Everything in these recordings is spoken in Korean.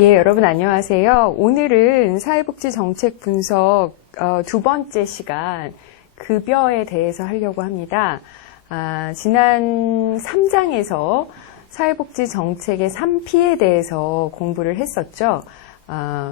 예, 여러분 안녕하세요. 오늘은 사회복지 정책 분석 두 번째 시간 급여에 대해서 하려고 합니다. 지난 3장에서 사회복지 정책의 3P에 대해서 공부를 했었죠.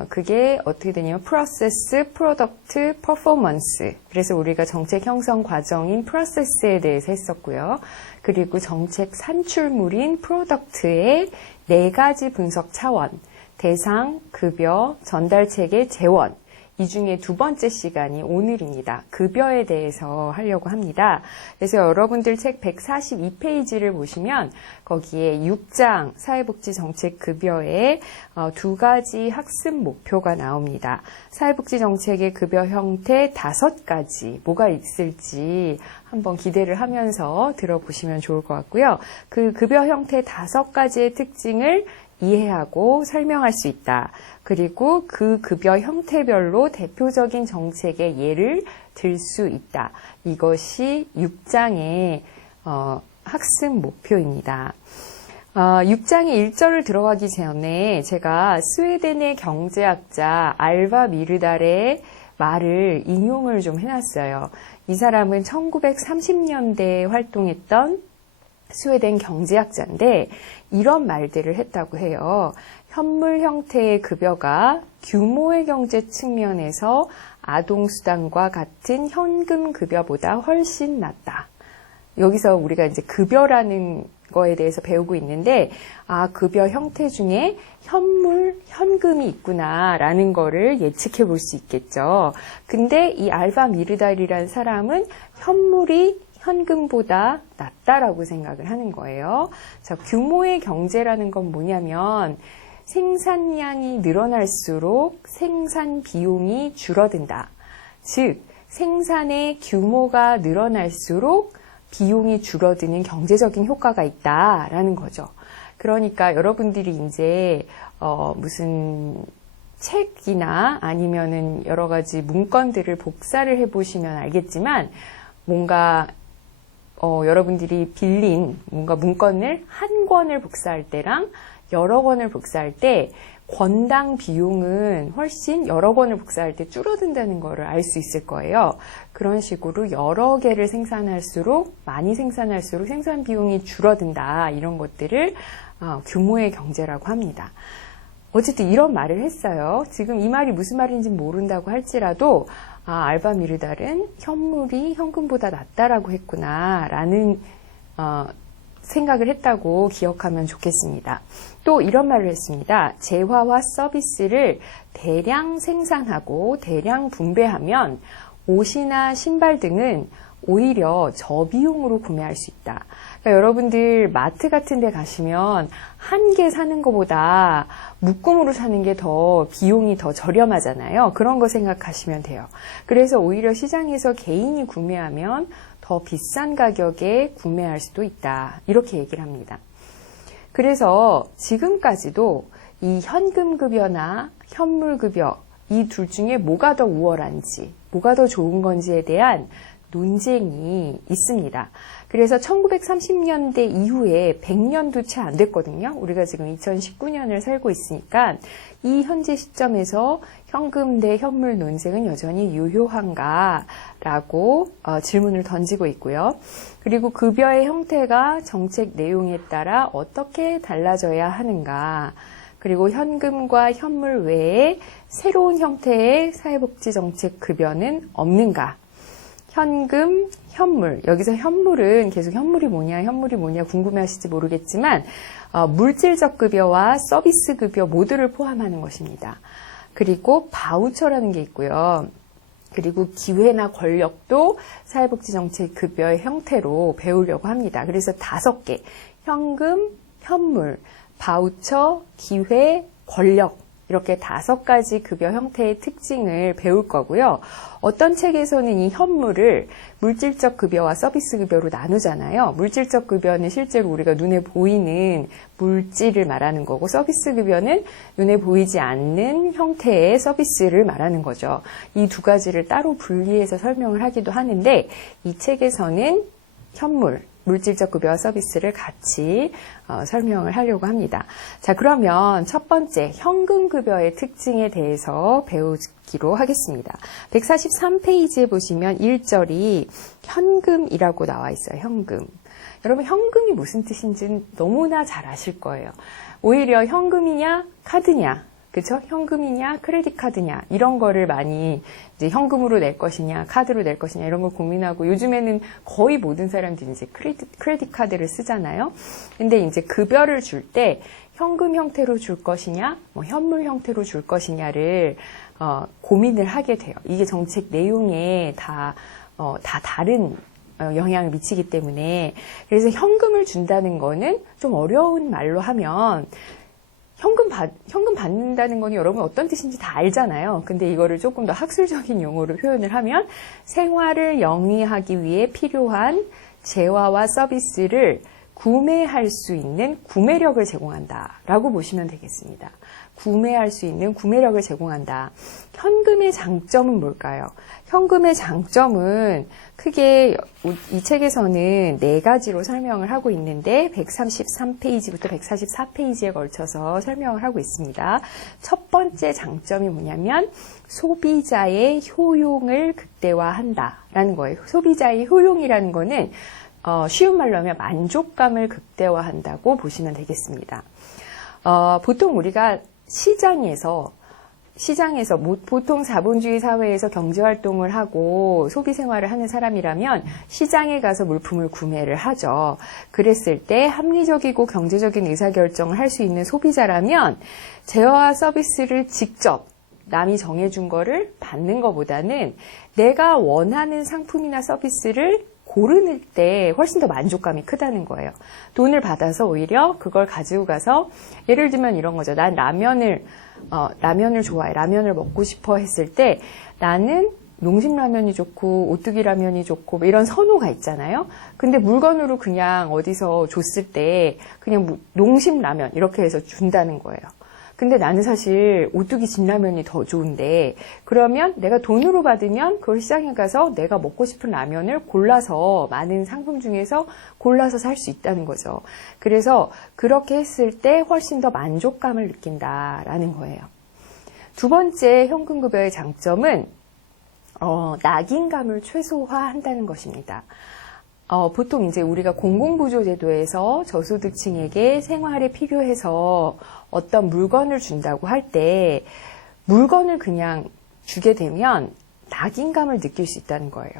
그게 어떻게 되냐면 프로세스, 프로덕트, 퍼포먼스. 그래서 우리가 정책 형성 과정인 프로세스에 대해서 했었고요. 그리고 정책 산출물인 프로덕트의 4가지 분석 차원. 대상, 급여, 전달체계, 재원. 이 중에 두 번째 시간이 오늘입니다. 급여에 대해서 하려고 합니다. 그래서 여러분들 책 142페이지를 보시면 거기에 6장 사회복지 정책 급여에 2가지 학습 목표가 나옵니다. 사회복지 정책의 급여 형태 5가지 뭐가 있을지 한번 기대를 하면서 들어보시면 좋을 것 같고요. 그 급여 형태 5가지의 특징을 이해하고 설명할 수 있다. 그리고 그 급여 형태별로 대표적인 정책의 예를 들 수 있다. 이것이 6장의 학습 목표입니다. 6장의 1절을 들어가기 전에 제가 스웨덴의 경제학자 알바 미르달의 말을 인용을 좀 해놨어요. 이 사람은 1930년대에 활동했던 스웨덴 경제학자인데 이런 말들을 했다고 해요. 현물 형태의 급여가 규모의 경제 측면에서 아동수당과 같은 현금 급여보다 훨씬 낫다. 여기서 우리가 이제 급여라는 거에 대해서 배우고 있는데, 급여 형태 중에 현금이 있구나라는 거를 예측해 볼 수 있겠죠. 근데 이 알바 미르달이라는 사람은 현물이 현금보다 낫다라고 생각을 하는 거예요. 자, 규모의 경제라는 건 뭐냐면 생산량이 늘어날수록 생산 비용이 줄어든다. 즉, 생산의 규모가 늘어날수록 비용이 줄어드는 경제적인 효과가 있다라는 거죠. 그러니까 여러분들이 이제 무슨 책이나 아니면은 여러 가지 문건들을 복사를 해보시면 알겠지만 뭔가 여러분들이 빌린 뭔가 문건을 한 권을 복사할 때랑 여러 권을 복사할 때 권당 비용은 훨씬 여러 권을 복사할 때 줄어든다는 것을 알 수 있을 거예요. 그런 식으로 여러 개를 생산할수록 많이 생산할수록 생산 비용이 줄어든다. 이런 것들을 규모의 경제라고 합니다. 어쨌든 이런 말을 했어요. 지금 이 말이 무슨 말인지 모른다고 할지라도 알바 미르달은 현물이 현금보다 낫다라고 했구나 라는 생각을 했다고 기억하면 좋겠습니다. 또 이런 말을 했습니다. 재화와 서비스를 대량 생산하고 대량 분배하면 옷이나 신발 등은 오히려 저비용으로 구매할 수 있다. 그러니까 여러분들 마트 같은 데 가시면 한 개 사는 것보다 묶음으로 사는 게 더 비용이 더 저렴하잖아요. 그런 거 생각하시면 돼요. 그래서 오히려 시장에서 개인이 구매하면 더 비싼 가격에 구매할 수도 있다. 이렇게 얘기를 합니다. 그래서 지금까지도 이 현금급여나 현물급여 이 둘 중에 뭐가 더 우월한지, 뭐가 더 좋은 건지에 대한 논쟁이 있습니다. 그래서 1930년대 이후에 100년도 채 안 됐거든요. 우리가 지금 2019년을 살고 있으니까 이 현재 시점에서 현금 대 현물 논쟁은 여전히 유효한가라고 질문을 던지고 있고요. 그리고 급여의 형태가 정책 내용에 따라 어떻게 달라져야 하는가. 그리고 현금과 현물 외에 새로운 형태의 사회복지 정책 급여는 없는가. 현금, 현물. 여기서 현물은 계속 현물이 뭐냐 궁금해하실지 모르겠지만 물질적 급여와 서비스 급여 모두를 포함하는 것입니다. 그리고 바우처라는 게 있고요. 그리고 기회나 권력도 사회복지 정책 급여의 형태로 배우려고 합니다. 그래서 5개. 현금, 현물, 바우처, 기회, 권력. 이렇게 5가지 급여 형태의 특징을 배울 거고요. 어떤 책에서는 이 현물을 물질적 급여와 서비스 급여로 나누잖아요. 물질적 급여는 실제로 우리가 눈에 보이는 물질을 말하는 거고 서비스 급여는 눈에 보이지 않는 형태의 서비스를 말하는 거죠. 이 2가지를 따로 분리해서 설명을 하기도 하는데 이 책에서는 현물, 물질적 급여와 서비스를 같이 설명을 하려고 합니다. 자, 그러면 첫 번째 현금 급여의 특징에 대해서 배우기로 하겠습니다. 143페이지에 보시면 1절이 현금이라고 나와 있어요. 현금. 여러분 현금이 무슨 뜻인지는 너무나 잘 아실 거예요. 오히려 현금이냐 카드냐, 그렇죠? 현금이냐 크레딧 카드냐 이런 거를 많이 이제 현금으로 낼 것이냐 카드로 낼 것이냐 이런 걸 고민하고, 요즘에는 거의 모든 사람들이 이제 크레딧 카드를 쓰잖아요. 근데 이제 급여를 줄 때 현금 형태로 줄 것이냐 뭐 현물 형태로 줄 것이냐를 고민을 하게 돼요. 이게 정책 내용에 다 다른 영향을 미치기 때문에. 그래서 현금을 준다는 거는 좀 어려운 말로 하면 현금 받는다는 거는 여러분 어떤 뜻인지 다 알잖아요. 근데 이거를 조금 더 학술적인 용어로 표현을 하면 생활을 영위하기 위해 필요한 재화와 서비스를 구매할 수 있는 구매력을 제공한다라고 보시면 되겠습니다. 구매할 수 있는 구매력을 제공한다. 현금의 장점은 뭘까요? 현금의 장점은 크게 이 책에서는 4가지로 설명을 하고 있는데 133페이지부터 144페이지에 걸쳐서 설명을 하고 있습니다. 첫 번째 장점이 뭐냐면 소비자의 효용을 극대화한다라는 거예요. 소비자의 효용이라는 거는 쉬운 말로 하면 만족감을 극대화한다고 보시면 되겠습니다. 보통 우리가 시장에서 보통 자본주의 사회에서 경제활동을 하고 소비생활을 하는 사람이라면 시장에 가서 물품을 구매를 하죠. 그랬을 때 합리적이고 경제적인 의사결정을 할 수 있는 소비자라면 재화와 서비스를 직접 남이 정해준 거를 받는 것보다는 내가 원하는 상품이나 서비스를 고를 때 훨씬 더 만족감이 크다는 거예요. 돈을 받아서 오히려 그걸 가지고 가서, 예를 들면 이런 거죠. 난 라면을 좋아해. 라면을 먹고 싶어 했을 때 나는 농심라면이 좋고 오뚜기 라면이 좋고 뭐 이런 선호가 있잖아요. 근데 물건으로 그냥 어디서 줬을 때 그냥 농심라면 이렇게 해서 준다는 거예요. 근데 나는 사실 오뚜기 진라면이 더 좋은데, 그러면 내가 돈으로 받으면 그걸 시장에 가서 내가 먹고 싶은 라면을 골라서 많은 상품 중에서 골라서 살 수 있다는 거죠. 그래서 그렇게 했을 때 훨씬 더 만족감을 느낀다라는 거예요. 두 번째 현금급여의 장점은 낙인감을 최소화한다는 것입니다. 보통 이제 우리가 공공부조제도에서 저소득층에게 생활에 필요해서 어떤 물건을 준다고 할 때 물건을 그냥 주게 되면 낙인감을 느낄 수 있다는 거예요.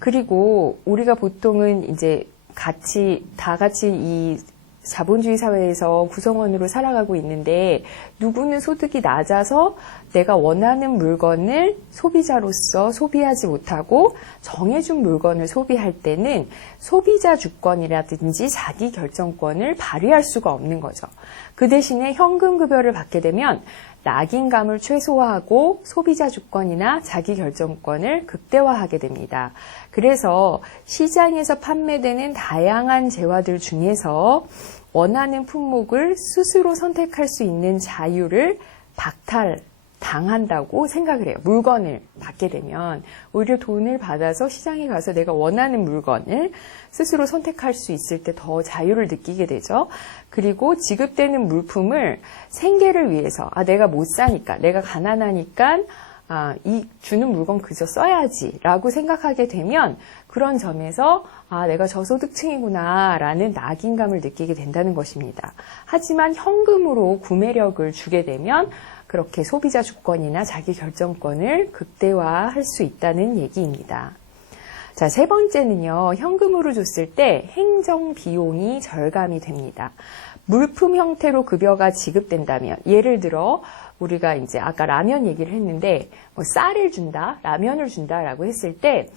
그리고 우리가 보통은 이제 다 같이 이 자본주의 사회에서 구성원으로 살아가고 있는데, 누구는 소득이 낮아서 내가 원하는 물건을 소비자로서 소비하지 못하고 정해준 물건을 소비할 때는 소비자 주권이라든지 자기 결정권을 발휘할 수가 없는 거죠. 그 대신에 현금 급여를 받게 되면 낙인감을 최소화하고 소비자 주권이나 자기 결정권을 극대화하게 됩니다. 그래서 시장에서 판매되는 다양한 재화들 중에서 원하는 품목을 스스로 선택할 수 있는 자유를 박탈당한다고 생각을 해요. 물건을 받게 되면 오히려 돈을 받아서 시장에 가서 내가 원하는 물건을 스스로 선택할 수 있을 때 더 자유를 느끼게 되죠. 그리고 지급되는 물품을 생계를 위해서, 내가 못 사니까, 내가 가난하니까 이 주는 물건 그저 써야지 라고 생각하게 되면 그런 점에서 내가 저소득층이구나 라는 낙인감을 느끼게 된다는 것입니다. 하지만 현금으로 구매력을 주게 되면 그렇게 소비자 주권이나 자기 결정권을 극대화할 수 있다는 얘기입니다. 자, 세 번째는요, 현금으로 줬을 때 행정 비용이 절감이 됩니다. 물품 형태로 급여가 지급된다면, 예를 들어 우리가 이제 아까 라면 얘기를 했는데 쌀을 준다, 라면을 준다라고 했을 때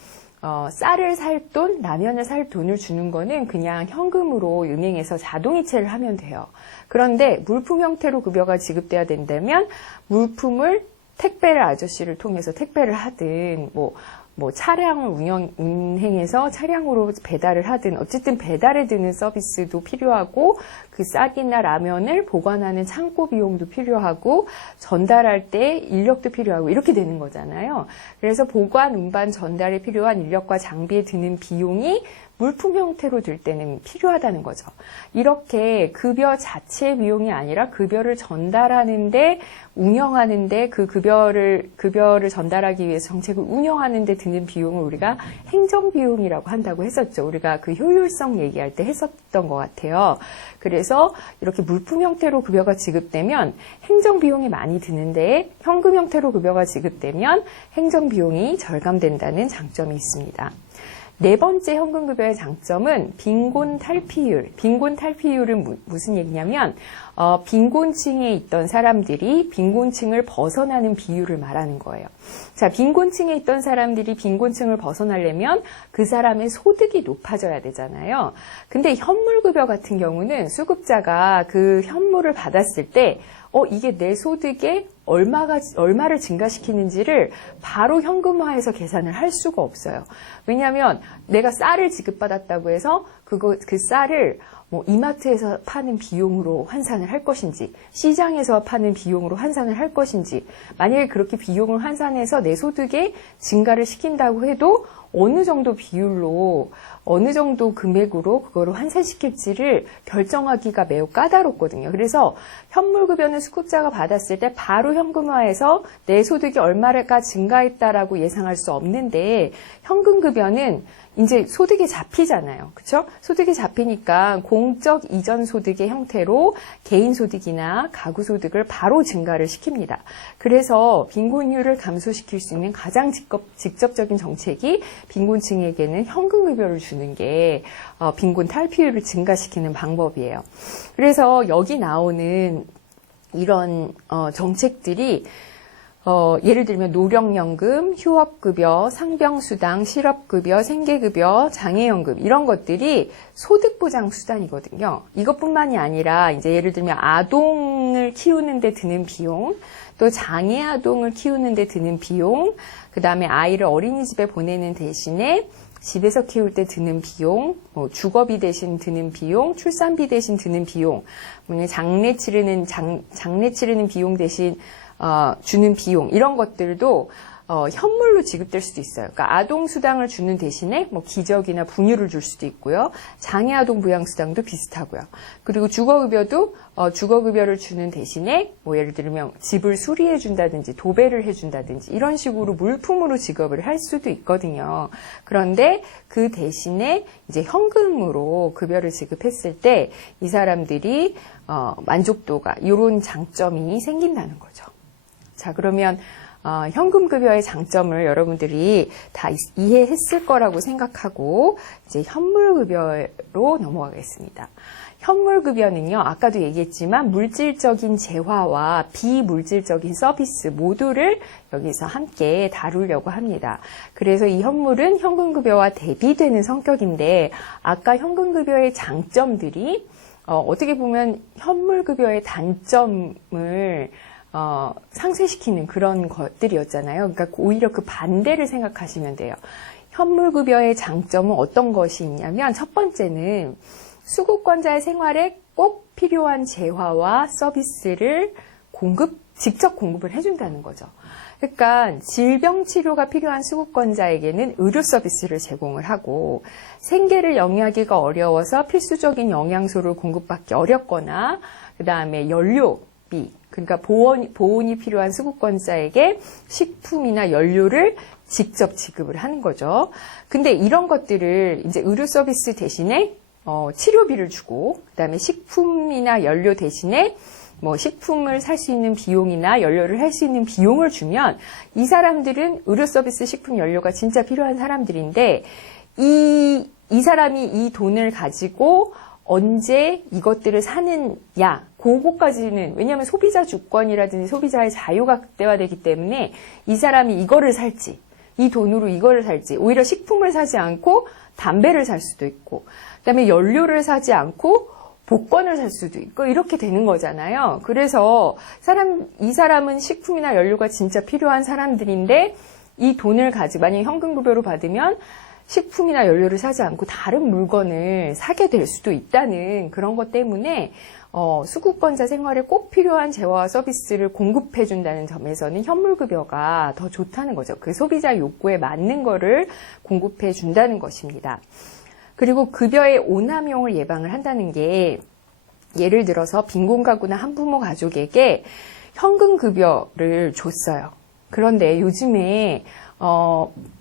쌀을 살 돈, 라면을 살 돈을 주는 거는 그냥 현금으로 은행에서 자동이체를 하면 돼요. 그런데 물품 형태로 급여가 지급돼야 된다면 물품을 택배를 아저씨를 통해서 택배를 하든 뭐 차량을 운행해서 차량으로 배달을 하든 어쨌든 배달에 드는 서비스도 필요하고 그 쌀이나 라면을 보관하는 창고 비용도 필요하고 전달할 때 인력도 필요하고 이렇게 되는 거잖아요. 그래서 보관, 운반, 전달에 필요한 인력과 장비에 드는 비용이 물품 형태로 들 때는 필요하다는 거죠. 이렇게 급여 자체 비용이 아니라 급여를 전달하는데, 운영하는데, 그 급여를 전달하기 위해서 정책을 운영하는데 드는 비용을 우리가 행정비용이라고 한다고 했었죠. 우리가 그 효율성 얘기할 때 했었던 것 같아요. 그래서 이렇게 물품 형태로 급여가 지급되면 행정비용이 많이 드는데, 현금 형태로 급여가 지급되면 행정비용이 절감된다는 장점이 있습니다. 네 번째 현금급여의 장점은 빈곤 탈피율. 빈곤 탈피율은 무슨 얘기냐면 빈곤층에 있던 사람들이 빈곤층을 벗어나는 비율을 말하는 거예요. 자, 빈곤층에 있던 사람들이 빈곤층을 벗어나려면 그 사람의 소득이 높아져야 되잖아요. 근데 현물급여 같은 경우는 수급자가 그 현물을 받았을 때 이게 내 소득에 얼마를 증가시키는지를 바로 현금화해서 계산을 할 수가 없어요. 왜냐하면 내가 쌀을 지급받았다고 해서 그 쌀을 이마트에서 파는 비용으로 환산을 할 것인지, 시장에서 파는 비용으로 환산을 할 것인지, 만약에 그렇게 비용을 환산해서 내 소득에 증가를 시킨다고 해도 어느 정도 비율로, 어느 정도 금액으로 그거를 환산시킬지를 결정하기가 매우 까다롭거든요. 그래서 현물급여는 수급자가 받았을 때 바로 현금화해서 내 소득이 얼마가 증가했다라고 예상할 수 없는데, 현금급여는 이제 소득이 잡히잖아요. 그렇죠? 소득이 잡히니까 공적 이전 소득의 형태로 개인 소득이나 가구 소득을 바로 증가를 시킵니다. 그래서 빈곤율을 감소시킬 수 있는 가장 직접적인 정책이 빈곤층에게는 현금급여를 주는 게 빈곤 탈피율을 증가시키는 방법이에요. 그래서 여기 나오는 이런 정책들이 예를 들면 노령연금, 휴업급여, 상병수당, 실업급여, 생계급여, 장애연금 이런 것들이 소득보장 수단이거든요. 이것뿐만이 아니라 이제 예를 들면 아동을 키우는 데 드는 비용, 또 장애 아동을 키우는 데 드는 비용, 그 다음에 아이를 어린이집에 보내는 대신에 집에서 키울 때 드는 비용, 주거비 대신 드는 비용, 출산비 대신 드는 비용, 장례 치르는 비용 대신 주는 비용 이런 것들도 현물로 지급될 수도 있어요. 그러니까 아동 수당을 주는 대신에 기저귀나 분유를 줄 수도 있고요. 장애 아동 부양 수당도 비슷하고요. 그리고 주거급여도 주거급여를 주는 대신에 예를 들면 집을 수리해 준다든지 도배를 해 준다든지 이런 식으로 물품으로 지급을 할 수도 있거든요. 그런데 그 대신에 이제 현금으로 급여를 지급했을 때 이 사람들이 만족도가 이런 장점이 생긴다는 거죠. 자, 그러면 현금급여의 장점을 여러분들이 다 이해했을 거라고 생각하고 이제 현물급여로 넘어가겠습니다. 현물급여는요, 아까도 얘기했지만 물질적인 재화와 비물질적인 서비스 모두를 여기서 함께 다루려고 합니다. 그래서 이 현물은 현금급여와 대비되는 성격인데 아까 현금급여의 장점들이 어떻게 보면 현물급여의 단점을 상쇄시키는 그런 것들이었잖아요. 그러니까 오히려 그 반대를 생각하시면 돼요. 현물급여의 장점은 어떤 것이 있냐면 첫 번째는 수급권자의 생활에 꼭 필요한 재화와 서비스를 직접 공급을 해준다는 거죠. 그러니까 질병 치료가 필요한 수급권자에게는 의료 서비스를 제공을 하고 생계를 영위하기가 어려워서 필수적인 영양소를 공급받기 어렵거나 그 다음에 연료비 그러니까 보온이 필요한 수급권자에게 식품이나 연료를 직접 지급을 하는 거죠. 근데 이런 것들을 이제 의료 서비스 대신에 치료비를 주고 그다음에 식품이나 연료 대신에 식품을 살 수 있는 비용이나 연료를 할 수 있는 비용을 주면 이 사람들은 의료 서비스, 식품, 연료가 진짜 필요한 사람들인데 이 사람이 이 돈을 가지고 언제 이것들을 사느냐 그거까지는 왜냐하면 소비자 주권이라든지 소비자의 자유가 극대화되기 때문에 이 사람이 이거를 살지 이 돈으로 이거를 살지 오히려 식품을 사지 않고 담배를 살 수도 있고 그다음에 연료를 사지 않고 복권을 살 수도 있고 이렇게 되는 거잖아요. 그래서 이 사람은 식품이나 연료가 진짜 필요한 사람들인데 이 돈을 가지고 만약에 현금급여로 받으면 식품이나 연료를 사지 않고 다른 물건을 사게 될 수도 있다는 그런 것 때문에 수급권자 생활에 꼭 필요한 재화와 서비스를 공급해 준다는 점에서는 현물급여가 더 좋다는 거죠. 그 소비자 욕구에 맞는 거를 공급해 준다는 것입니다. 그리고 급여의 오남용을 예방을 한다는 게 예를 들어서 빈곤 가구나 한부모 가족에게 현금 급여를 줬어요. 그런데 요즘에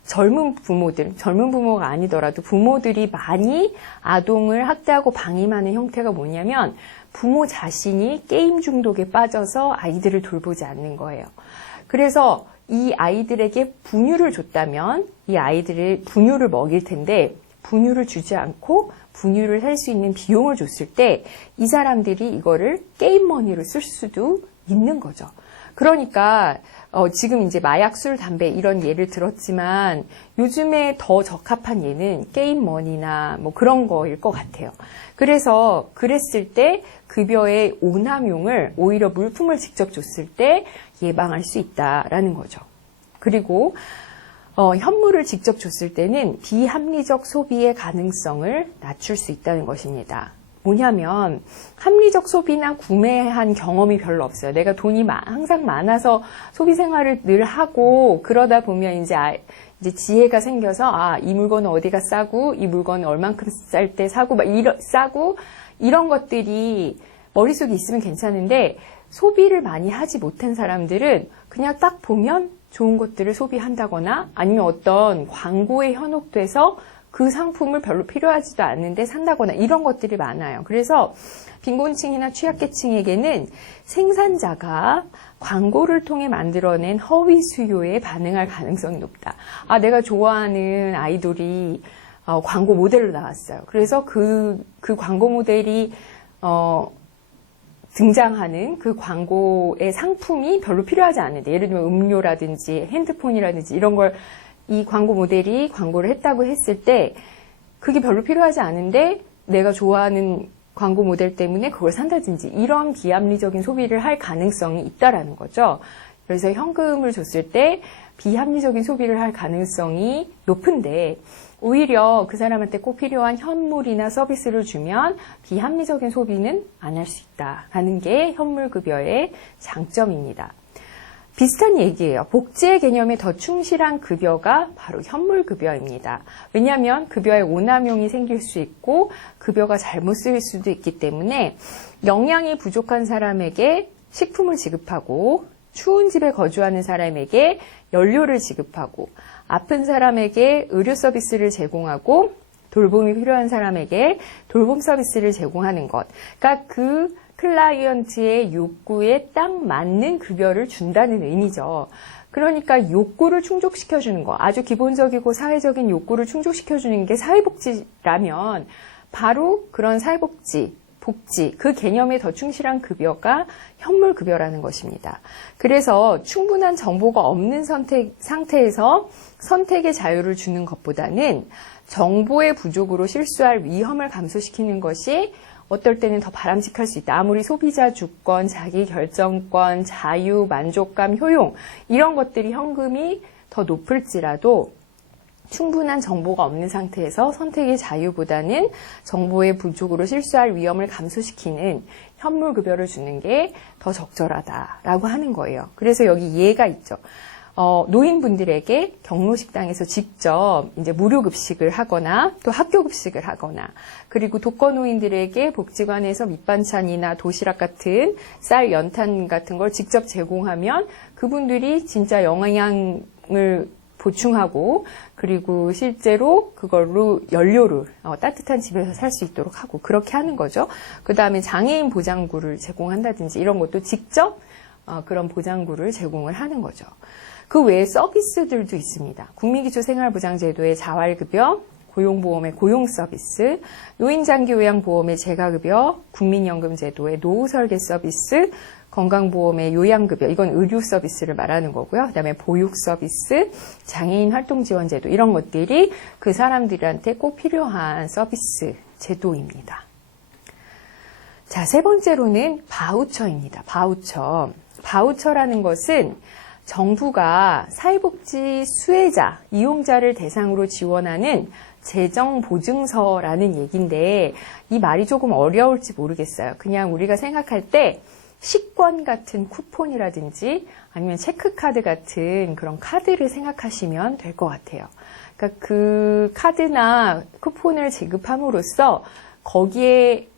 젊은 부모가 아니더라도 부모들이 많이 아동을 학대하고 방임하는 형태가 뭐냐면 부모 자신이 게임 중독에 빠져서 아이들을 돌보지 않는 거예요. 그래서 이 아이들에게 분유를 줬다면 이 아이들을 분유를 먹일 텐데 분유를 주지 않고 분유를 살 수 있는 비용을 줬을 때 이 사람들이 이거를 게임 머니로 쓸 수도 있는 거죠. 그러니까 지금 이제 마약, 술, 담배 이런 예를 들었지만 요즘에 더 적합한 예는 게임 머니나 뭐 그런 거일 것 같아요. 그래서 그랬을 때 급여의 오남용을 오히려 물품을 직접 줬을 때 예방할 수 있다라는 거죠. 그리고 현물을 직접 줬을 때는 비합리적 소비의 가능성을 낮출 수 있다는 것입니다. 뭐냐면 합리적 소비나 구매한 경험이 별로 없어요. 내가 돈이 항상 많아서 소비 생활을 늘 하고 그러다 보면 이제 지혜가 생겨서 이 물건은 어디가 싸고 이 물건은 얼만큼 쌀 때 사고 싸고 이런 것들이 머릿속에 있으면 괜찮은데 소비를 많이 하지 못한 사람들은 그냥 딱 보면 좋은 것들을 소비한다거나 아니면 어떤 광고에 현혹돼서 그 상품을 별로 필요하지도 않은데 산다거나 이런 것들이 많아요. 그래서 빈곤층이나 취약계층에게는 생산자가 광고를 통해 만들어낸 허위 수요에 반응할 가능성이 높다. 내가 좋아하는 아이돌이 광고 모델로 나왔어요. 그래서 그 광고 모델이 등장하는 그 광고의 상품이 별로 필요하지 않은데 예를 들면 음료라든지 핸드폰이라든지 이런 걸 이 광고 모델이 광고를 했다고 했을 때 그게 별로 필요하지 않은데 내가 좋아하는 광고 모델 때문에 그걸 산다든지 이런 비합리적인 소비를 할 가능성이 있다라는 거죠. 그래서 현금을 줬을 때 비합리적인 소비를 할 가능성이 높은데 오히려 그 사람한테 꼭 필요한 현물이나 서비스를 주면 비합리적인 소비는 안 할 수 있다라는 게 현물급여의 장점입니다. 비슷한 얘기예요. 복지의 개념에 더 충실한 급여가 바로 현물급여입니다. 왜냐하면 급여에 오남용이 생길 수 있고 급여가 잘못 쓰일 수도 있기 때문에 영양이 부족한 사람에게 식품을 지급하고 추운 집에 거주하는 사람에게 연료를 지급하고 아픈 사람에게 의료 서비스를 제공하고 돌봄이 필요한 사람에게 돌봄 서비스를 제공하는 것. 그러니까 그 클라이언트의 욕구에 딱 맞는 급여를 준다는 의미죠. 그러니까 욕구를 충족시켜주는 거, 아주 기본적이고 사회적인 욕구를 충족시켜주는 게 사회복지라면 바로 그런 사회복지, 복지, 그 개념에 더 충실한 급여가 현물급여라는 것입니다. 그래서 충분한 정보가 없는 상태에서 선택의 자유를 주는 것보다는 정보의 부족으로 실수할 위험을 감소시키는 것이 어떨 때는 더 바람직할 수 있다. 아무리 소비자 주권, 자기 결정권, 자유, 만족감, 효용 이런 것들이 현금이 더 높을지라도 충분한 정보가 없는 상태에서 선택의 자유보다는 정보의 부족으로 실수할 위험을 감소시키는 현물급여를 주는 게 더 적절하다라고 하는 거예요. 그래서 여기 예가 있죠. 노인분들에게 경로식당에서 직접 이제 무료급식을 하거나 또 학교급식을 하거나 그리고 독거노인들에게 복지관에서 밑반찬이나 도시락 같은 쌀, 연탄 같은 걸 직접 제공하면 그분들이 진짜 영양을 보충하고 그리고 실제로 그걸로 연료를 따뜻한 집에서 살 수 있도록 하고 그렇게 하는 거죠. 그 다음에 장애인 보장구를 제공한다든지 이런 것도 직접 그런 보장구를 제공을 하는 거죠. 그 외에 서비스들도 있습니다. 국민기초생활보장제도의 자활급여, 고용보험의 고용서비스, 노인장기요양보험의 재가급여, 국민연금제도의 노후설계 서비스, 건강보험의 요양급여, 이건 의료 서비스를 말하는 거고요. 그다음에 보육서비스, 장애인 활동지원제도 이런 것들이 그 사람들한테 꼭 필요한 서비스 제도입니다. 자, 세 번째로는 바우처입니다. 바우처. 바우처라는 것은 정부가 사회복지 수혜자, 이용자를 대상으로 지원하는 재정보증서라는 얘기인데 이 말이 조금 어려울지 모르겠어요. 그냥 우리가 생각할 때 식권 같은 쿠폰이라든지 아니면 체크카드 같은 그런 카드를 생각하시면 될 것 같아요. 그러니까 그 카드나 쿠폰을 지급함으로써 거기에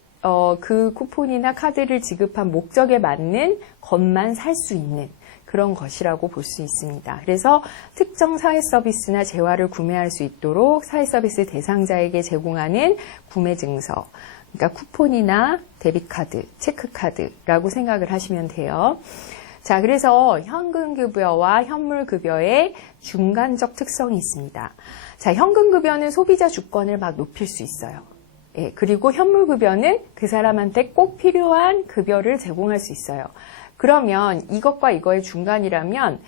그 쿠폰이나 카드를 지급한 목적에 맞는 것만 살 수 있는 그런 것이라고 볼 수 있습니다. 그래서 특정 사회 서비스나 재화를 구매할 수 있도록 사회 서비스 대상자에게 제공하는 구매 증서, 그러니까 쿠폰이나 데비트카드, 체크카드라고 생각을 하시면 돼요. 자, 그래서 현금급여와 현물급여의 중간적 특성이 있습니다. 자, 현금급여는 소비자 주권을 막 높일 수 있어요. 예, 그리고 현물급여는 그 사람한테 꼭 필요한 급여를 제공할 수 있어요. 그러면 이것과 이거의 중간이라면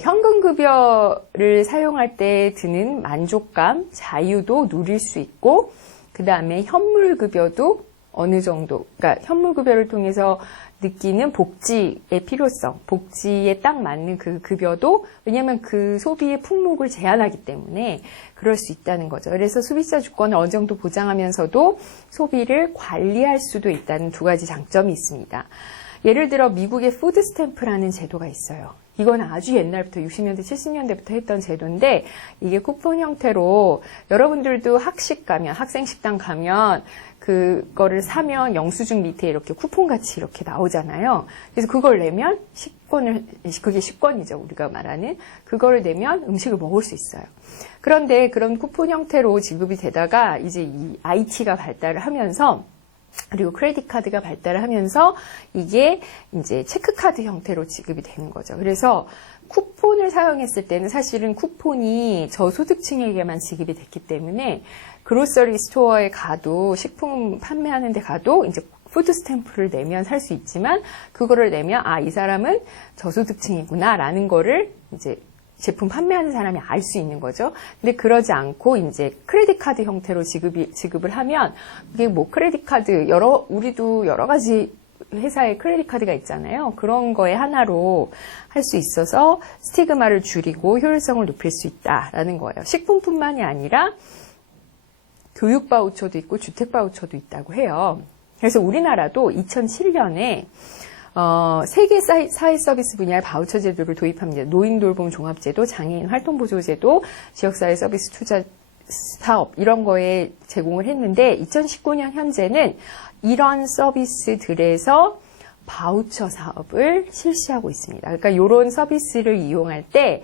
현금급여를 사용할 때 드는 만족감, 자유도 누릴 수 있고 그 다음에 현물급여도 어느 정도, 그러니까 현물급여를 통해서 느끼는 복지의 필요성, 복지에 딱 맞는 그 급여도 왜냐하면 그 소비의 품목을 제한하기 때문에 그럴 수 있다는 거죠. 그래서 소비자 주권을 어느 정도 보장하면서도 소비를 관리할 수도 있다는 두 가지 장점이 있습니다. 예를 들어 미국의 푸드 스탬프라는 제도가 있어요. 이건 아주 옛날부터 60년대, 70년대부터 했던 제도인데 이게 쿠폰 형태로 여러분들도 학식 가면, 학생식당 가면 그거를 사면 영수증 밑에 이렇게 쿠폰같이 이렇게 나오잖아요. 그래서 그걸 내면 그게 식권이죠. 우리가 말하는. 그거를 내면 음식을 먹을 수 있어요. 그런데 그런 쿠폰 형태로 지급이 되다가 이제 이 IT가 발달을 하면서 그리고 크레딧 카드가 발달을 하면서 이게 이제 체크카드 형태로 지급이 되는 거죠. 그래서 쿠폰을 사용했을 때는 사실은 쿠폰이 저소득층에게만 지급이 됐기 때문에 그로서리 스토어에 가도 식품 판매하는 데 가도 이제 푸드 스탬프를 내면 살 수 있지만 그거를 내면 이 사람은 저소득층이구나 라는 거를 이제 제품 판매하는 사람이 알 수 있는 거죠. 근데 그러지 않고 이제 크레딧 카드 형태로 지급을 하면 이게 뭐 크레딧 카드 우리도 여러 가지 회사의 크레딧 카드가 있잖아요. 그런 거에 하나로 할 수 있어서 스티그마를 줄이고 효율성을 높일 수 있다라는 거예요. 식품뿐만이 아니라 교육 바우처도 있고 주택 바우처도 있다고 해요. 그래서 우리나라도 2007년에 세계 사회 서비스 분야의 바우처 제도를 도입합니다. 노인 돌봄 종합제도, 장애인 활동보조제도, 지역사회 서비스 투자 사업 이런 거에 제공을 했는데 2019년 현재는 이런 서비스들에서 바우처 사업을 실시하고 있습니다. 그러니까 이런 서비스를 이용할 때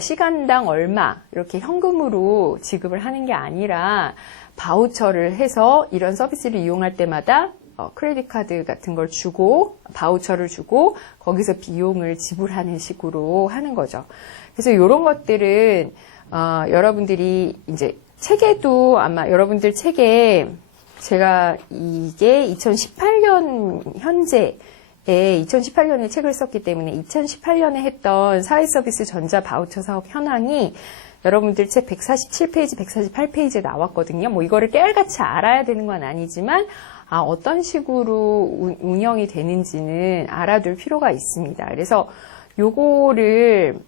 시간당 얼마 이렇게 현금으로 지급을 하는 게 아니라 바우처를 해서 이런 서비스를 이용할 때마다 크레딧 카드 같은 걸 주고 바우처를 주고 거기서 비용을 지불하는 식으로 하는 거죠. 그래서 이런 것들은 여러분들이 이제 책에도 아마 여러분들 책에 제가 이게 2018년 현재에 2018년에 책을 썼기 때문에 2018년에 했던 사회서비스 전자 바우처 사업 현황이 여러분들 책 147페이지, 148페이지에 나왔거든요. 뭐 이거를 깨알같이 알아야 되는 건 아니지만 어떤 식으로 운영이 되는지는 알아둘 필요가 있습니다. 그래서 요거를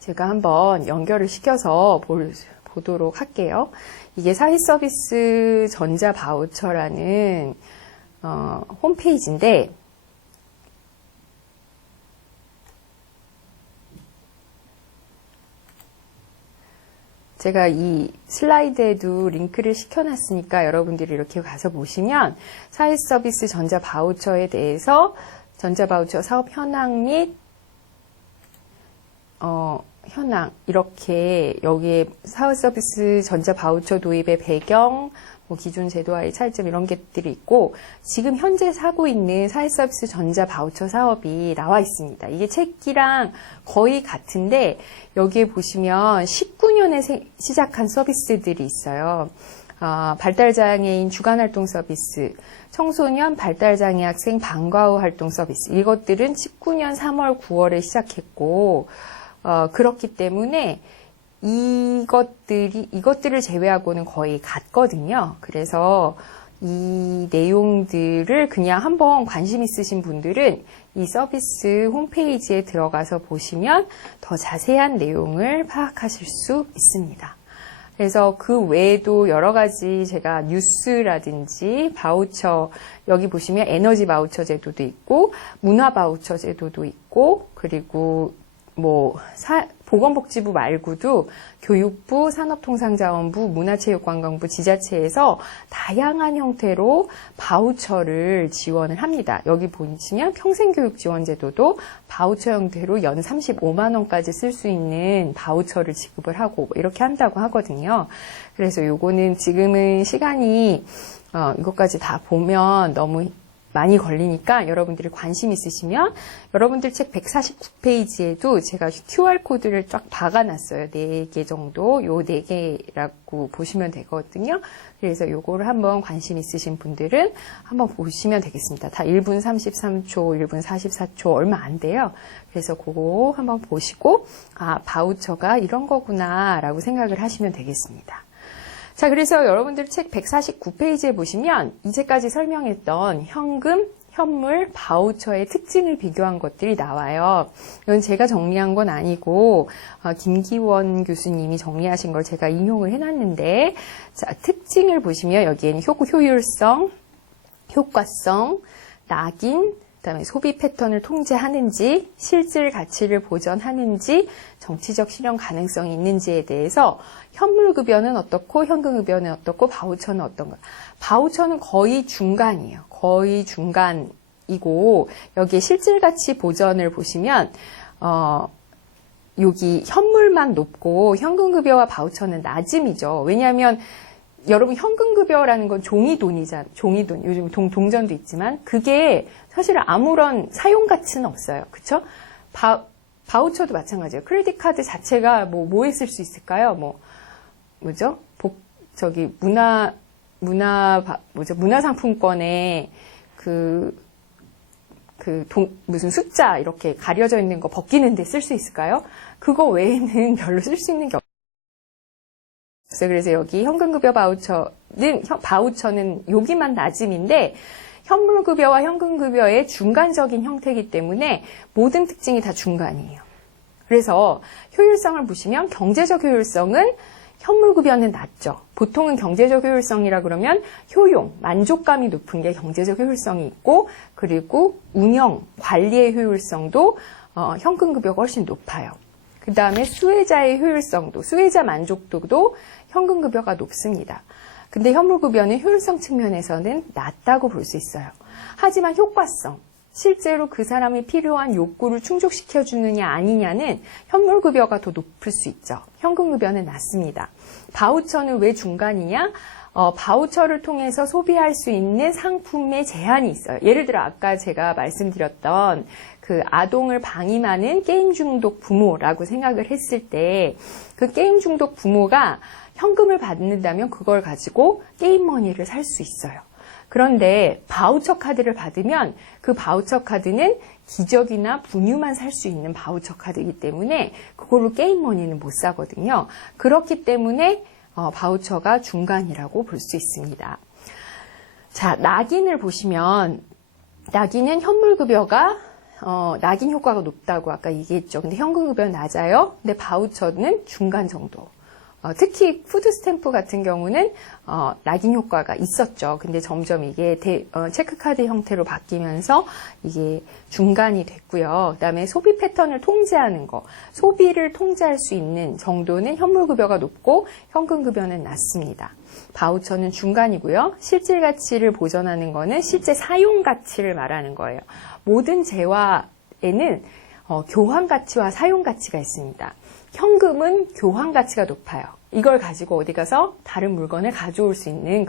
제가 한번 연결을 시켜서 보도록 할게요. 이게 사회서비스 전자 바우처라는 홈페이지인데 제가 이 슬라이드에도 링크를 시켜놨으니까 여러분들이 이렇게 가서 보시면 사회서비스 전자 바우처에 대해서 전자 바우처 사업 현황 및 현황 이렇게 여기에 사회서비스 전자 바우처 도입의 배경, 뭐 기존 제도와의 차이점 이런 것들이 있고 지금 현재 사고 있는 사회서비스 전자 바우처 사업이 나와 있습니다. 이게 책이랑 거의 같은데 여기에 보시면 19년에 시작한 서비스들이 있어요. 발달장애인 주간활동 서비스, 청소년 발달장애 학생 방과 후 활동 서비스 이것들은 19년 3월, 9월에 시작했고 그렇기 때문에 이것들을 제외하고는 거의 같거든요. 그래서 이 내용들을 그냥 한번 관심 있으신 분들은 이 서비스 홈페이지에 들어가서 보시면 더 자세한 내용을 파악하실 수 있습니다. 그래서 그 외에도 여러 가지 제가 뉴스라든지 바우처, 여기 보시면 에너지 바우처 제도도 있고, 문화 바우처 제도도 있고, 그리고 보건복지부 말고도 교육부, 산업통상자원부, 문화체육관광부, 지자체에서 다양한 형태로 바우처를 지원을 합니다. 여기 보시면 평생교육지원제도도 바우처 형태로 연 35만 원까지 쓸 수 있는 바우처를 지급을 하고 이렇게 한다고 하거든요. 그래서 요거는 지금은 시간이 이것까지 다 보면 너무 많이 걸리니까 여러분들이 관심 있으시면 여러분들 책 149페이지에도 제가 QR코드를 쫙 박아놨어요. 4개 정도, 요 4개라고 보시면 되거든요. 그래서 요거를 한번 관심 있으신 분들은 한번 보시면 되겠습니다. 다 1분 33초, 1분 44초 얼마 안 돼요. 그래서 그거 한번 보시고 바우처가 이런 거구나 라고 생각을 하시면 되겠습니다. 자, 그래서 여러분들 책 149페이지에 보시면 이제까지 설명했던 현금, 현물, 바우처의 특징을 비교한 것들이 나와요. 이건 제가 정리한 건 아니고 김기원 교수님이 정리하신 걸 제가 인용을 해놨는데, 자, 특징을 보시면 여기에는 효율성, 효과성, 낙인, 그다음에 소비 패턴을 통제하는지, 실질 가치를 보전하는지, 정치적 실현 가능성이 있는지에 대해서 현물급여는 어떻고 현금급여는 어떻고 바우처는 어떤가. 바우처는 거의 중간이에요. 거의 중간이고 여기에 실질 가치 보전을 보시면 여기 현물만 높고 현금급여와 바우처는 낮음이죠. 왜냐하면 여러분 현금급여라는 건 종이돈이잖아요. 종이돈. 요즘 동전도 있지만 그게 사실 아무런 사용 가치는 없어요. 그쵸? 바우처도 마찬가지예요. 크레딧 카드 자체가 뭐에 쓸 수 있을까요? 뭐죠? 문화상품권에 무슨 숫자 이렇게 가려져 있는 거 벗기는데 쓸 수 있을까요? 그거 외에는 별로 쓸 수 있는 게 없어요. 그래서 여기 현금급여 바우처는 여기만 낮음인데 현물급여와 현금급여의 중간적인 형태이기 때문에 모든 특징이 다 중간이에요. 그래서 효율성을 보시면 경제적 효율성은 현물급여는 낮죠. 보통은 경제적 효율성이라 그러면 효용, 만족감이 높은 게 경제적 효율성이 있고, 그리고 운영, 관리의 효율성도 현금급여가 훨씬 높아요. 그 다음에 수혜자의 효율성도, 수혜자 만족도도 현금급여가 높습니다. 근데 현물급여는 효율성 측면에서는 낮다고 볼 수 있어요. 하지만 효과성, 실제로 그 사람이 필요한 욕구를 충족시켜주느냐 아니냐는 현물급여가 더 높을 수 있죠. 현금급여는 낮습니다. 바우처는 왜 중간이냐? 바우처를 통해서 소비할 수 있는 상품의 제한이 있어요. 예를 들어 아까 제가 말씀드렸던 그 아동을 방임하는 게임 중독 부모라고 생각을 했을 때 그 게임 중독 부모가 현금을 받는다면 그걸 가지고 게임 머니를 살 수 있어요. 그런데 바우처 카드를 받으면 그 바우처 카드는 기저귀나 분유만 살 수 있는 바우처 카드이기 때문에 그걸로 게임 머니는 못 사거든요. 그렇기 때문에 바우처가 중간이라고 볼 수 있습니다. 자, 낙인을 보시면 낙인은 현물급여가 낙인 효과가 높다고 아까 얘기했죠. 근데 현금급여는 낮아요. 근데 바우처는 중간 정도. 특히 푸드스탬프 같은 경우는 낙인 효과가 있었죠. 근데 점점 이게 체크카드 형태로 바뀌면서 이게 중간이 됐고요. 그다음에 소비 패턴을 통제하는 거, 소비를 통제할 수 있는 정도는 현물급여가 높고 현금급여는 낮습니다. 바우처는 중간이고요. 실질 가치를 보전하는 거는 실제 사용 가치를 말하는 거예요. 모든 재화에는 교환 가치와 사용 가치가 있습니다. 현금은 교환 가치가 높아요. 이걸 가지고 어디 가서 다른 물건을 가져올 수 있는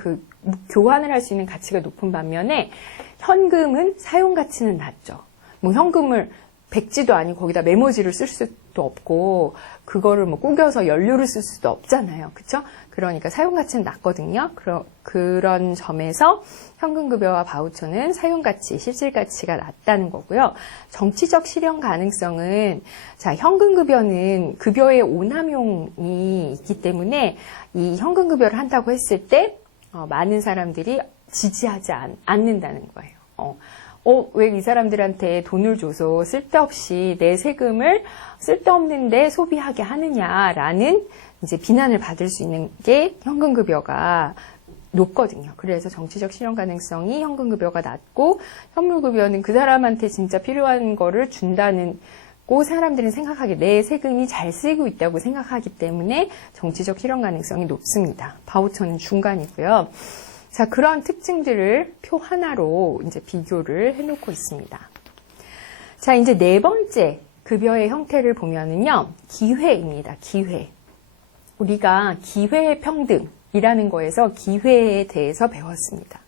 교환을 할 수 있는 가치가 높은 반면에 현금은 사용 가치는 낮죠. 현금을 백지도 아니고 거기다 메모지를 쓸 수도 없고 그거를 꾸겨서 연료를 쓸 수도 없잖아요. 그쵸? 그러니까 사용 가치는 낮거든요. 그런 점에서 현금급여와 바우처는 사용 가치, 실질 가치가 낮다는 거고요. 정치적 실현 가능성은 현금급여는 급여의 오남용이 있기 때문에 이 현금급여를 한다고 했을 때 많은 사람들이 지지하지 않는다는 거예요. 왜 이 사람들한테 돈을 줘서 쓸데없이 내 세금을 쓸데없는데 소비하게 하느냐라는 이제 비난을 받을 수 있는 게 현금급여가 높거든요. 그래서 정치적 실현 가능성이 현금급여가 낮고, 현물급여는 그 사람한테 진짜 필요한 거를 준다는 고 사람들은 생각하기에 내 세금이 잘 쓰이고 있다고 생각하기 때문에 정치적 실현 가능성이 높습니다. 바우처는 중간이고요. 자, 그런 특징들을 표 하나로 이제 비교를 해놓고 있습니다. 자, 이제 네 번째 급여의 형태를 보면은요, 기회입니다. 기회. 우리가 기회의 평등이라는 거에서 기회에 대해서 배웠습니다.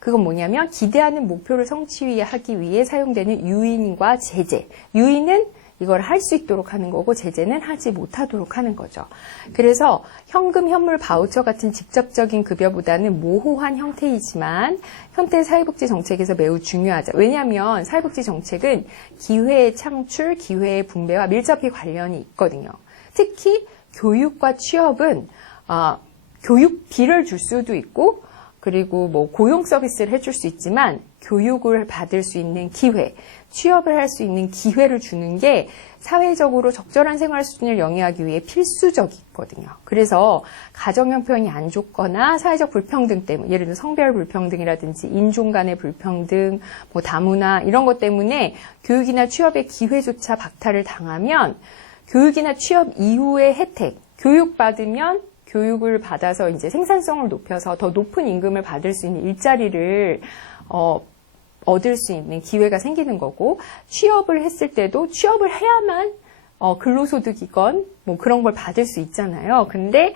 그건 뭐냐면 기대하는 목표를 성취하기 위해 사용되는 유인과 제재. 유인은 이걸 할 수 있도록 하는 거고, 제재는 하지 못하도록 하는 거죠. 그래서 현금, 현물, 바우처 같은 직접적인 급여보다는 모호한 형태이지만 현대 사회복지 정책에서 매우 중요하죠. 왜냐하면 사회복지 정책은 기회의 창출, 기회의 분배와 밀접히 관련이 있거든요. 특히 교육과 취업은 교육비를 줄 수도 있고, 그리고 뭐 고용 서비스를 해줄 수 있지만 교육을 받을 수 있는 기회, 취업을 할 수 있는 기회를 주는 게 사회적으로 적절한 생활 수준을 영위하기 위해 필수적이거든요. 그래서 가정 형편이 안 좋거나 사회적 불평등 때문에, 예를 들어 성별 불평등이라든지 인종 간의 불평등, 뭐 다문화 이런 것 때문에 교육이나 취업의 기회조차 박탈을 당하면 교육이나 취업 이후의 혜택, 교육받으면 교육을 받아서 이제 생산성을 높여서 더 높은 임금을 받을 수 있는 일자리를 얻을 수 있는 기회가 생기는 거고, 취업을 했을 때도 취업을 해야만 근로소득이건 뭐 그런 걸 받을 수 있잖아요. 근데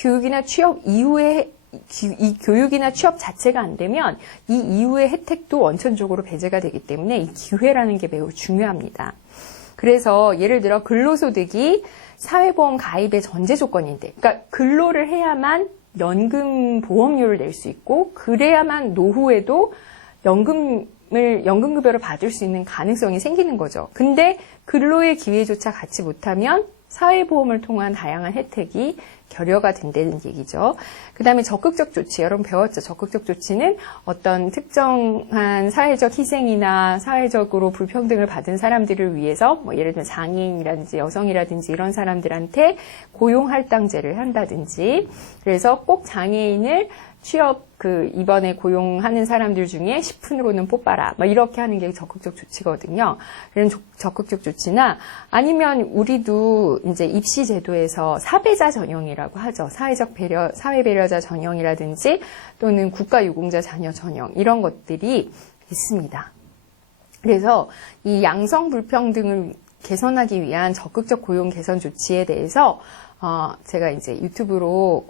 교육이나 취업 이후에 이 교육이나 취업 자체가 안 되면 이 이후의 혜택도 원천적으로 배제가 되기 때문에 이 기회라는 게 매우 중요합니다. 그래서 예를 들어 근로소득이 사회보험 가입의 전제 조건인데, 그러니까 근로를 해야만 연금 보험료를 낼 수 있고, 그래야만 노후에도 연금급여를 받을 수 있는 가능성이 생기는 거죠. 근데 근로의 기회조차 갖지 못하면 사회보험을 통한 다양한 혜택이 결여가 된다는 얘기죠. 그 다음에 적극적 조치, 여러분 배웠죠? 적극적 조치는 어떤 특정한 사회적 희생이나 사회적으로 불평등을 받은 사람들을 위해서, 뭐 예를 들면 장애인이라든지 여성이라든지 이런 사람들한테 고용할당제를 한다든지, 그래서 꼭 장애인을 이번에 고용하는 사람들 중에 10%는 뽑아라. 막 이렇게 하는 게 적극적 조치거든요. 그런 적극적 조치나, 아니면 우리도 이제 입시 제도에서 사배자 전형이라고 하죠. 사회 배려자 전형이라든지 또는 국가유공자 자녀 전형, 이런 것들이 있습니다. 그래서 이 양성 불평등을 개선하기 위한 적극적 고용 개선 조치에 대해서, 제가 이제 유튜브로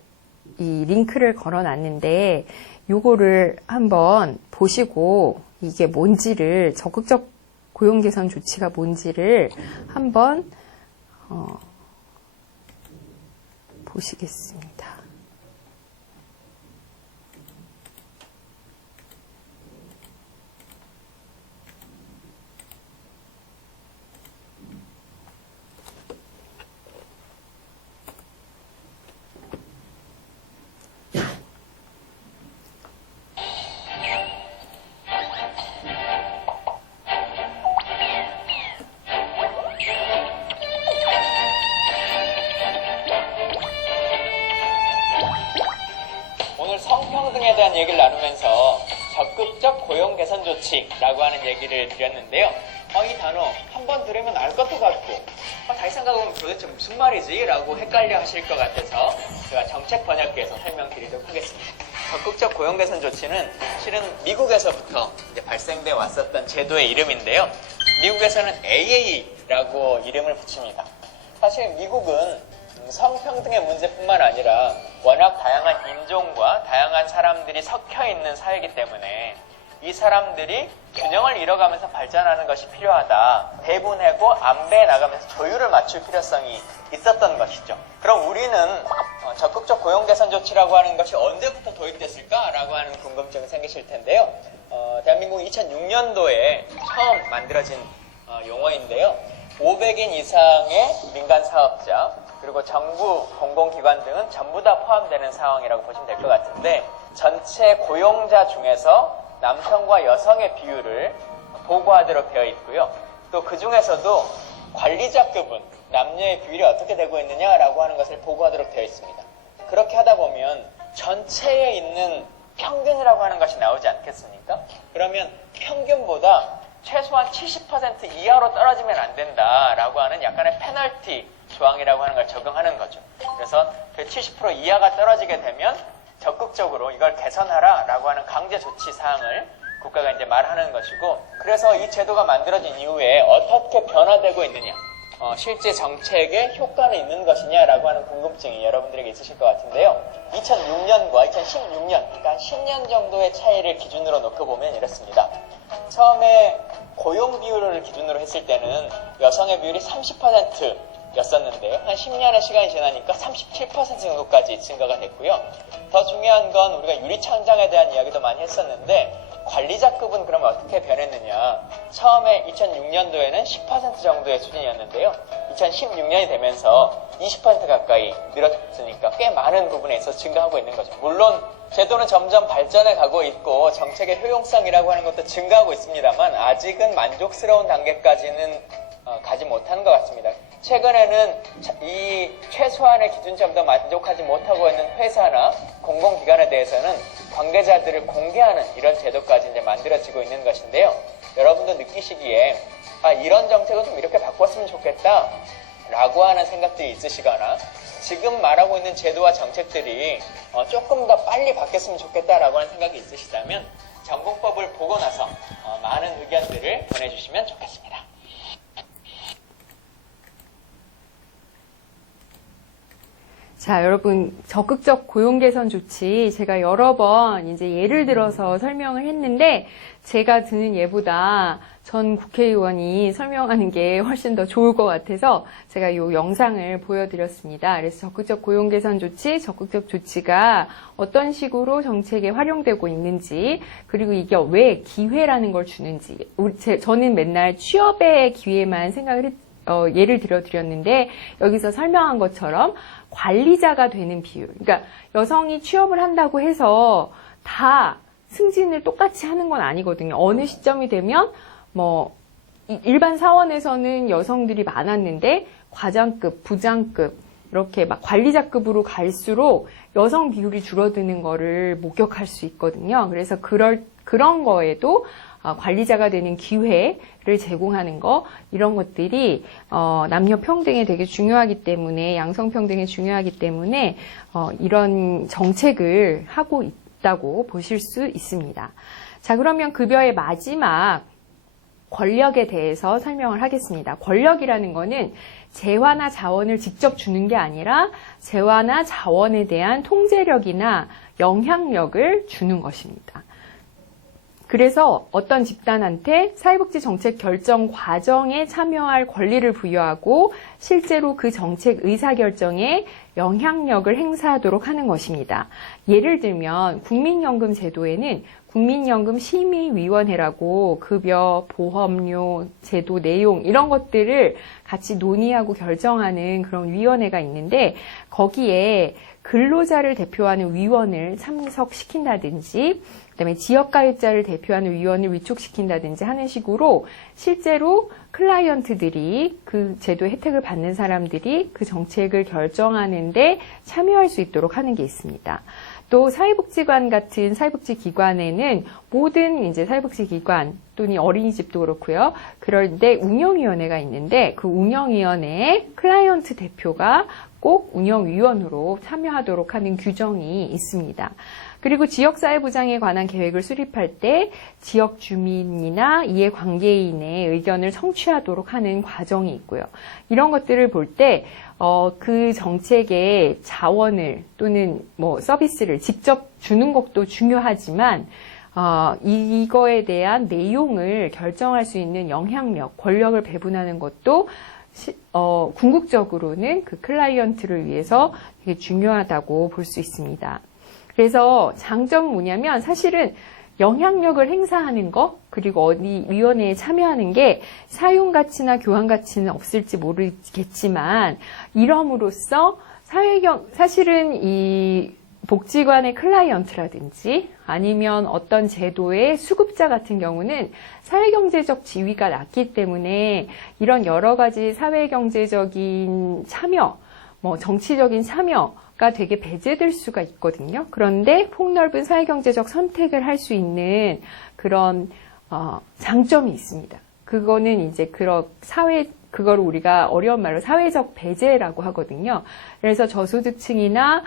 이 링크를 걸어놨는데, 요거를 한번 보시고 이게 뭔지를, 적극적 고용 개선 조치가 뭔지를 한번 보시겠습니다. 성평등에 대한 얘기를 나누면서 적극적 고용 개선 조치라고 하는 얘기를 드렸는데요. 이 단어 한번 들으면 알 것도 같고, 다시 생각해보면 도대체 무슨 말이지? 라고 헷갈려 하실 것 같아서 제가 정책 번역기에서 설명드리도록 하겠습니다. 적극적 고용 개선 조치는 실은 미국에서부터 이제 발생돼 왔었던 제도의 이름인데요. 미국에서는 AA라고 이름을 붙입니다. 사실 미국은 성평등의 문제뿐만 아니라 워낙 다양한 인종과 다양한 사람들이 섞여 있는 사회이기 때문에 이 사람들이 균형을 잃어가면서 발전하는 것이 필요하다. 배분하고 안배해 나가면서 조율을 맞출 필요성이 있었던 것이죠. 그럼 우리는 적극적 고용 개선 조치라고 하는 것이 언제부터 도입됐을까라고 하는 궁금증이 생기실 텐데요. 대한민국 2006년도에 처음 만들어진 용어인데요. 500인 이상의 민간 사업자, 그리고 정부, 공공기관 등은 전부 다 포함되는 상황이라고 보시면 될 것 같은데, 전체 고용자 중에서 남성과 여성의 비율을 보고하도록 되어 있고요. 또 그 중에서도 관리자급은 남녀의 비율이 어떻게 되고 있느냐라고 하는 것을 보고하도록 되어 있습니다. 그렇게 하다 보면 전체에 있는 평균이라고 하는 것이 나오지 않겠습니까? 그러면 평균보다 최소한 70% 이하로 떨어지면 안 된다라고 하는 약간의 페널티 조항이라고 하는 걸 적용하는 거죠. 그래서 그 70% 이하가 떨어지게 되면 적극적으로 이걸 개선하라라고 하는 강제 조치 사항을 국가가 이제 말하는 것이고, 그래서 이 제도가 만들어진 이후에 어떻게 변화되고 있느냐, 실제 정책에 효과는 있는 것이냐라고 하는 궁금증이 여러분들에게 있으실 것 같은데요. 2006년과 2016년, 그러니까 한 10년 정도의 차이를 기준으로 놓고 보면 이렇습니다. 처음에 고용 비율을 기준으로 했을 때는 여성의 비율이 30%였었는데요. 한 10년의 시간이 지나니까 37% 정도까지 증가가 됐고요. 더 중요한 건 우리가 유리창장에 대한 이야기도 많이 했었는데, 관리자급은 그러면 어떻게 변했느냐. 처음에 2006년도에는 10% 정도의 수준이었는데요. 2016년이 되면서 20% 가까이 늘었으니까 꽤 많은 부분에 있어서 증가하고 있는 거죠. 물론 제도는 점점 발전해 가고 있고 정책의 효용성이라고 하는 것도 증가하고 있습니다만 아직은 만족스러운 단계까지는 가지 못하는 것 같습니다. 최근에는 이 최소한의 기준점도 만족하지 못하고 있는 회사나 공공기관에 대해서는 관계자들을 공개하는 이런 제도까지 이제 만들어지고 있는 것인데요. 여러분도 느끼시기에 이런 정책은 좀 이렇게 바꿨으면 좋겠다 라고 하는 생각들이 있으시거나, 지금 말하고 있는 제도와 정책들이 조금 더 빨리 바뀌었으면 좋겠다라고 하는 생각이 있으시다면 전공법을 보고 나서 많은 의견들을 보내주시면 좋겠습니다. 자, 여러분, 적극적 고용 개선 조치 제가 여러 번 이제 예를 들어서 설명을 했는데, 제가 드는 예보다 전 국회의원이 설명하는 게 훨씬 더 좋을 것 같아서 제가 이 영상을 보여드렸습니다. 그래서 적극적 고용 개선 조치, 적극적 조치가 어떤 식으로 정책에 활용되고 있는지, 그리고 이게 왜 기회라는 걸 주는지, 저는 맨날 취업의 기회만 예를 들어드렸는데, 여기서 설명한 것처럼 관리자가 되는 비율. 그러니까 여성이 취업을 한다고 해서 다 승진을 똑같이 하는 건 아니거든요. 어느 시점이 되면 일반 사원에서는 여성들이 많았는데 과장급, 부장급 이렇게 막 관리자급으로 갈수록 여성 비율이 줄어드는 거를 목격할 수 있거든요. 그래서 그런 거에도 관리자가 되는 기회를 제공하는 거, 이런 것들이 남녀 평등에 되게 중요하기 때문에, 양성 평등에 중요하기 때문에 이런 정책을 하고 있다고 보실 수 있습니다. 자, 그러면 급여의 마지막 권력에 대해서 설명을 하겠습니다. 권력이라는 거는 재화나 자원을 직접 주는 게 아니라 재화나 자원에 대한 통제력이나 영향력을 주는 것입니다. 그래서 어떤 집단한테 사회복지 정책 결정 과정에 참여할 권리를 부여하고 실제로 그 정책 의사결정에 영향력을 행사하도록 하는 것입니다. 예를 들면 국민연금 제도에는 국민연금심의위원회라고 급여, 보험료, 제도 내용 이런 것들을 같이 논의하고 결정하는 그런 위원회가 있는데, 거기에 근로자를 대표하는 위원을 참석시킨다든지, 그다음에 지역가입자를 대표하는 위원을 위촉시킨다든지 하는 식으로 실제로 클라이언트들이, 그 제도의 혜택을 받는 사람들이 그 정책을 결정하는데 참여할 수 있도록 하는 게 있습니다. 또 사회복지관 같은 사회복지기관에는 모든 이제 사회복지기관 또는 어린이집도 그렇고요. 그런데 운영위원회가 있는데 그 운영위원회에 클라이언트 대표가 꼭 운영위원으로 참여하도록 하는 규정이 있습니다. 그리고 지역사회보장에 관한 계획을 수립할 때 지역 주민이나 이해관계인의 의견을 성취하도록 하는 과정이 있고요. 이런 것들을 볼 때 그 정책의 자원을 또는 서비스를 직접 주는 것도 중요하지만 이거에 대한 내용을 결정할 수 있는 영향력, 권력을 배분하는 것도 궁극적으로는 그 클라이언트를 위해서 되게 중요하다고 볼 수 있습니다. 그래서 장점은 뭐냐면 사실은 영향력을 행사하는 것, 그리고 어디 위원회에 참여하는 게 사용가치나 교환가치는 없을지 모르겠지만 이럼으로써 사실은 이 복지관의 클라이언트라든지 아니면 어떤 제도의 수급자 같은 경우는 사회경제적 지위가 낮기 때문에 이런 여러 가지 사회경제적인 참여, 정치적인 참여가 되게 배제될 수가 있거든요. 그런데 폭넓은 사회경제적 선택을 할 수 있는 그런 장점이 있습니다. 그거는 이제 그걸 우리가 어려운 말로 사회적 배제라고 하거든요. 그래서 저소득층이나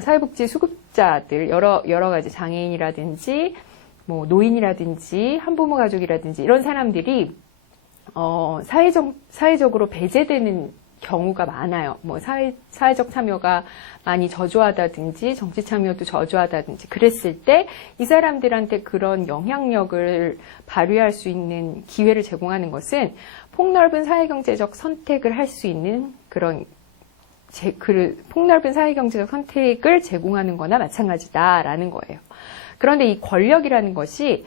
사회복지 수급자들, 여러 가지 장애인이라든지, 노인이라든지, 한부모 가족이라든지, 이런 사람들이, 사회적으로 배제되는 경우가 많아요. 사회적 참여가 많이 저조하다든지, 정치 참여도 저조하다든지, 그랬을 때, 이 사람들한테 그런 영향력을 발휘할 수 있는 기회를 제공하는 것은 폭넓은 사회경제적 선택을 할 수 있는 그런 폭넓은 사회경제적 선택을 제공하는 거나 마찬가지다라는 거예요. 그런데 이 권력이라는 것이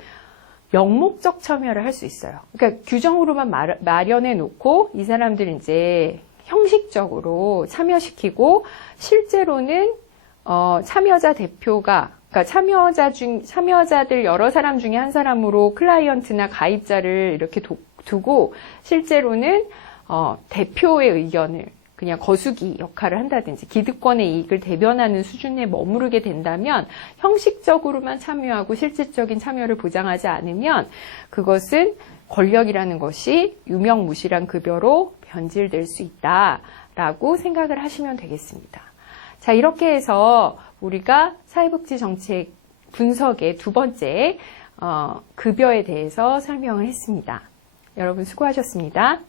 명목적 참여를 할 수 있어요. 그러니까 규정으로만 마련해 놓고 이 사람들 이제 형식적으로 참여시키고 실제로는 참여자 대표가 그러니까 참여자들 여러 사람 중에 한 사람으로 클라이언트나 가입자를 이렇게 두고 실제로는 대표의 의견을 그냥 거수기 역할을 한다든지 기득권의 이익을 대변하는 수준에 머무르게 된다면 형식적으로만 참여하고 실질적인 참여를 보장하지 않으면 그것은 권력이라는 것이 유명무실한 급여로 변질될 수 있다라고 생각을 하시면 되겠습니다. 자, 이렇게 해서 우리가 사회복지 정책 분석의 두 번째 급여에 대해서 설명을 했습니다. 여러분 수고하셨습니다.